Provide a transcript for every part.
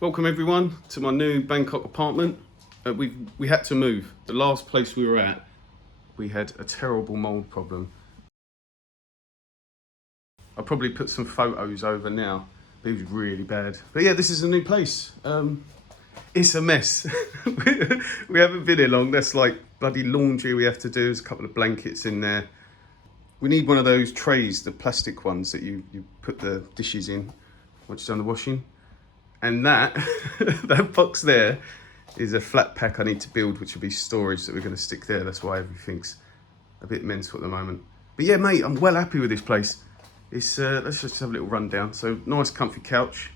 Welcome everyone to my new Bangkok apartment. We had to move. The last place we were at, we had a terrible mold problem. I'll probably put some photos over now, but it was really bad. But yeah, this is a new place. It's a mess. We haven't been here long. That's like bloody laundry we have to do. There's a couple of blankets in there. We need one of those trays, the plastic ones that you put the dishes in once you've done the washing. And that, that box there is a flat pack I need to build, which will be storage that we're going to stick there. That's why everything's a bit mental at the moment. But yeah, mate, I'm well happy with this place. It's let's just have a little rundown. So nice comfy couch.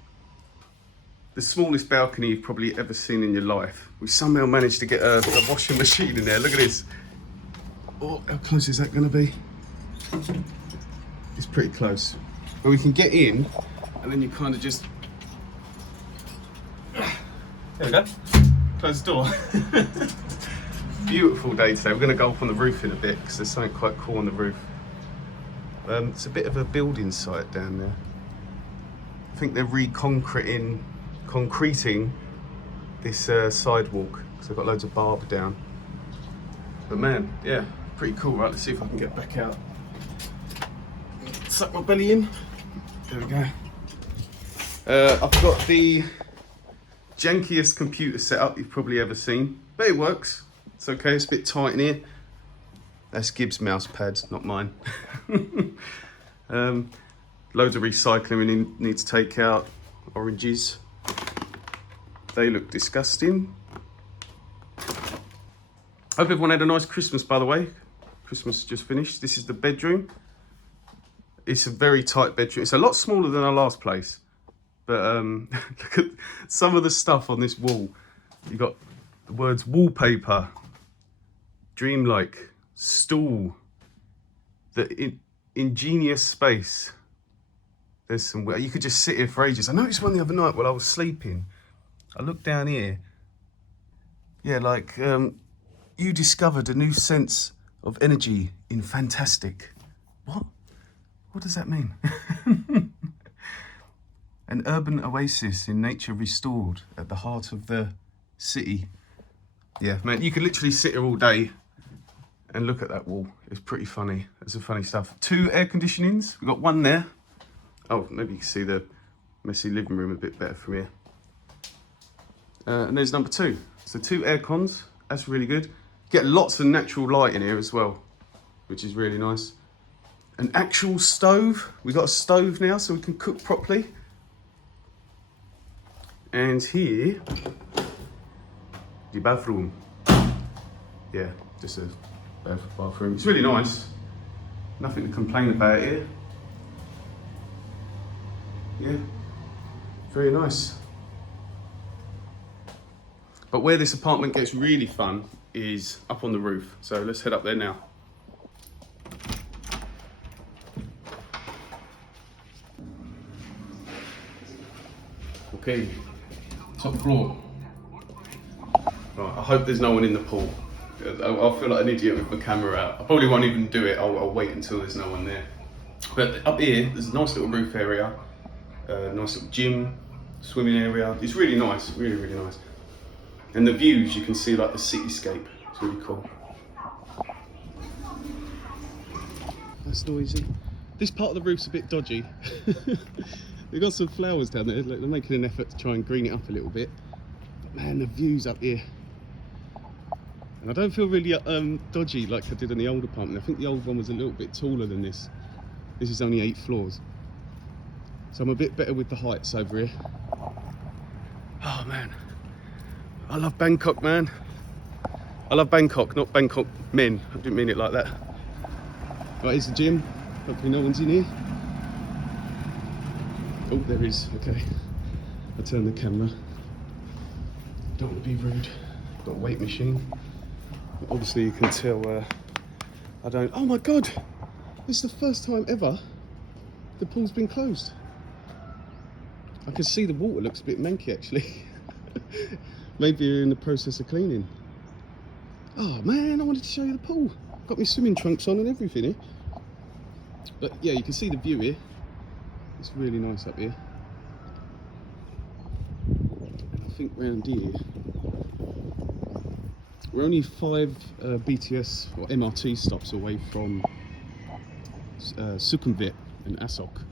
The smallest balcony you've probably ever seen in your life. We somehow managed to get a washing machine in there. Look at this. Oh, how close is that going to be? It's pretty close. But we can get in and then you kind of just... There we go. Close the door. Beautiful day today. We're going to go up on the roof in a bit because there's something quite cool on the roof. It's a bit of a building site down there. I think they're concreting this sidewalk because they've got loads of barb down. But man, yeah, pretty cool. Right, let's see if I can get back out. Suck my belly in. There we go. I've got the jankiest computer setup you've probably ever seen, but it works. It's okay, it's a bit tight in here. That's Gibbs mouse pads, not mine. Loads of recycling we need to take out. Oranges. They look disgusting. Hope everyone had a nice Christmas, by the way. Christmas just finished. This is the bedroom. It's a very tight bedroom. It's a lot smaller than our last place. But look at some of the stuff on this wall. You've got the words wallpaper, dreamlike, stool, the ingenious space. There's some, you could just sit here for ages. I noticed one the other night while I was sleeping. I looked down here. Yeah, like you discovered a new sense of energy in fantastic. What? What does that mean? An urban oasis in nature restored at the heart of the city. Yeah, man, you could literally sit here all day and look at that wall. It's pretty funny. There's some funny stuff. 2 air conditionings. We've got one there. Oh, maybe you can see the messy living room a bit better from here. And there's number 2. So 2 air cons. That's really good. Get lots of natural light in here as well, which is really nice. An actual stove. We've got a stove now so we can cook properly. And here, the bathroom. Yeah, just a bathroom. It's really nice. Nothing to complain about here. Yeah, very nice. But where this apartment gets really fun is up on the roof. So let's head up there now. Okay. Top floor. Right, I hope there's no one in the pool. I'll feel like an idiot with my camera out. I probably won't even do it. I'll wait until there's no one there. But up here, there's a nice little roof area, nice little gym, swimming area. It's really nice, really, really nice. And the views, you can see like the cityscape. It's really cool. That's noisy. This part of the roof's a bit dodgy. They've got some flowers down there. They're making an effort to try and green it up a little bit. But man, the views up here. And I don't feel really dodgy like I did in the old apartment. I think the old one was a little bit taller than this. This is only 8 floors. So I'm a bit better with the heights over here. Oh man. I love Bangkok, man. I love Bangkok, not Bangkok men. I didn't mean it like that. Right, here's the gym. Hopefully no one's in here. Oh, there is. Okay. I turn the camera. Don't want to be rude. Got a weight machine. Obviously, you can tell I don't. Oh my god! This is the first time ever the pool's been closed. I can see the water looks a bit manky actually. Maybe you're in the process of cleaning. Oh man, I wanted to show you the pool. Got my swimming trunks on and everything here. But yeah, you can see the view here. It's really nice up here. think round here, we're only 5 BTS or MRT stops away from Sukhumvit and Asok,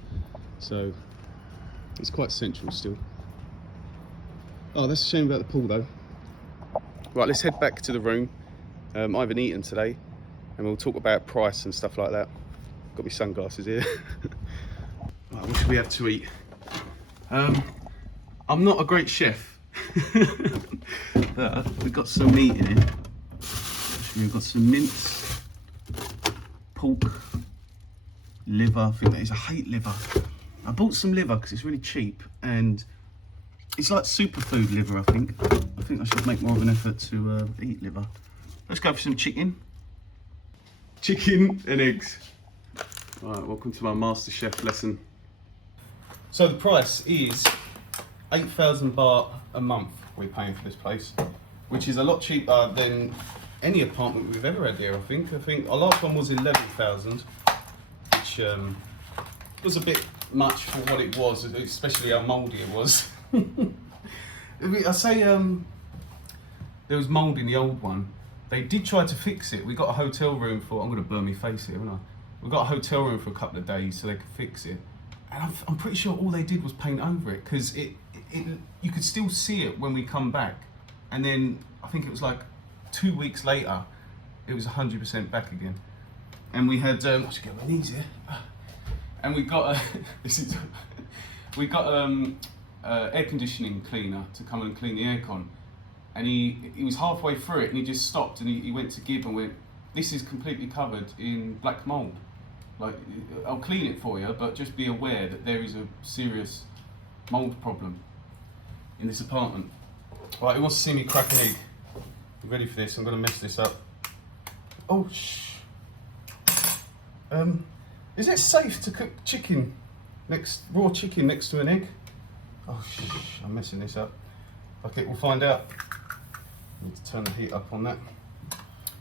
so it's quite central still. Oh, that's a shame about the pool though. Right, let's head back to the room. I haven't eaten today, and we'll talk about price and stuff like that. Got my sunglasses here. Right, what should we have to eat? I'm not a great chef, but we've got some meat in it. We've got some mince, pork, liver. I think that is, I hate liver. I bought some liver because it's really cheap, and it's like superfood liver, I think. I think I should make more of an effort to eat liver. Let's go for some chicken. Chicken and eggs. Right, welcome to my master chef lesson. So the price is 8,000 baht a month we're paying for this place, which is a lot cheaper than any apartment we've ever had here, I think. Our last one was 11,000, which was a bit much for what it was, especially how mouldy it was. I say there was mould in the old one. They did try to fix it. We got a hotel room for, I'm going to burn my face here, haven't I? We got a hotel room for a couple of days so they could fix it. And I'm pretty sure all they did was paint over it, because you could still see it when we come back. And then I think it was like 2 weeks later, it was 100% back again. And we had, I should get my knees here. And we got we got air conditioning cleaner to come and clean the aircon. And he was halfway through it and he just stopped and he went to give and went, "This is completely covered in black mould. Like, I'll clean it for you, but just be aware that there is a serious mould problem in this apartment." Right, who wants to see me crack an egg? You ready for this? I'm going to mess this up. Oh, shh. Is it safe to cook chicken raw chicken next to an egg? Oh, shh, I'm messing this up. Okay, we'll find out. Need to turn the heat up on that.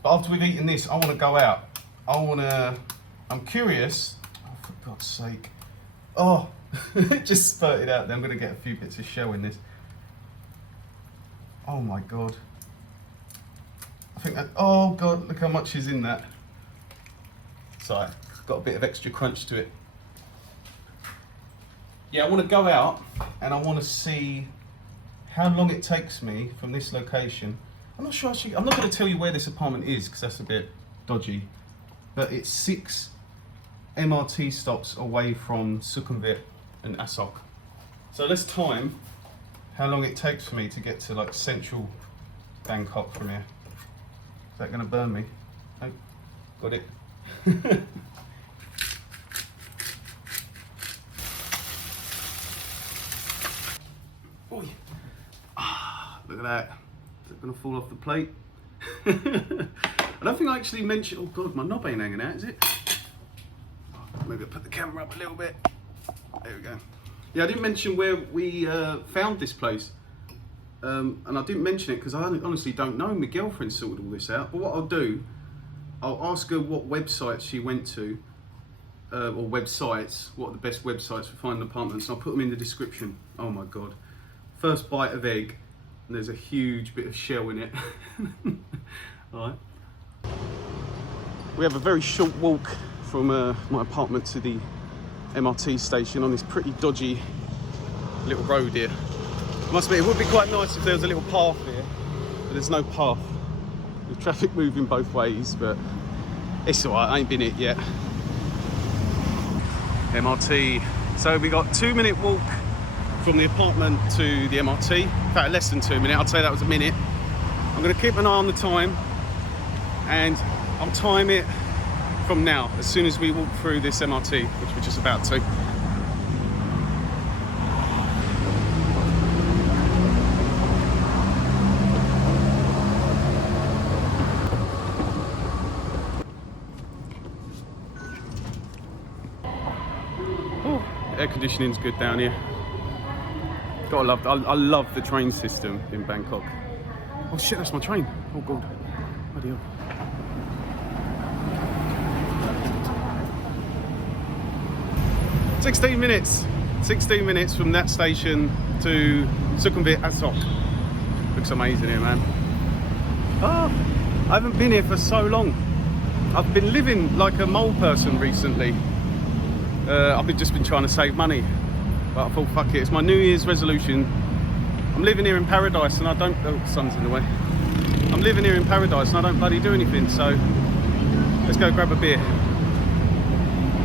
But after we've eaten this, I want to go out. I'm curious. Oh, for God's sake. Oh, it just spurted out there. I'm going to get a few bits of shell in this. Oh my God. I think that, oh God, look how much is in that. Sorry, it's got a bit of extra crunch to it. Yeah, I want to go out and I want to see how long it takes me from this location. I'm not sure actually, I'm not going to tell you where this apartment is because that's a bit dodgy, but it's 6 MRT stops away from Sukhumvit and Asok. So let's time how long it takes for me to get to like central Bangkok from here. Is that going to burn me? Oh, got it. Oi. Look at that. Is it going to fall off the plate? I don't think I actually mentioned, oh God, my knob ain't hanging out, is it? Maybe I'll put the camera up a little bit. There we go. Yeah, I didn't mention where we found this place. And I didn't mention it because I honestly don't know. My girlfriend sorted all this out. But what I'll do, I'll ask her what websites she went to, or websites, what are the best websites for finding apartments. I'll put them in the description. Oh my God. First bite of egg, and there's a huge bit of shell in it. All right. We have a very short walk from my apartment to the MRT station on this pretty dodgy little road here. Must be, it would be quite nice if there was a little path here, but there's no path. There's traffic moving both ways, but it's alright, I ain't been it yet. MRT. So we got 2-minute walk from the apartment to the MRT. In fact, less than 2 minutes, I'd say that was a minute. I'm gonna keep an eye on the time and I'll time it from now, as soon as we walk through this MRT, which we're just about to. Air conditioning's good down here. Gotta love, I love the train system in Bangkok. Oh shit, that's my train. Oh God, bloody hell. $16 minutes from that station to Sukhumvit Asok. Looks amazing here, man. Oh, I haven't been here for so long. I've been living like a mole person recently. I've just been trying to save money, but I thought, fuck it, it's my New Year's resolution. I'm living here in paradise and I don't, oh, the sun's in the way. I'm living here in paradise and I don't bloody do anything, so let's go grab a beer.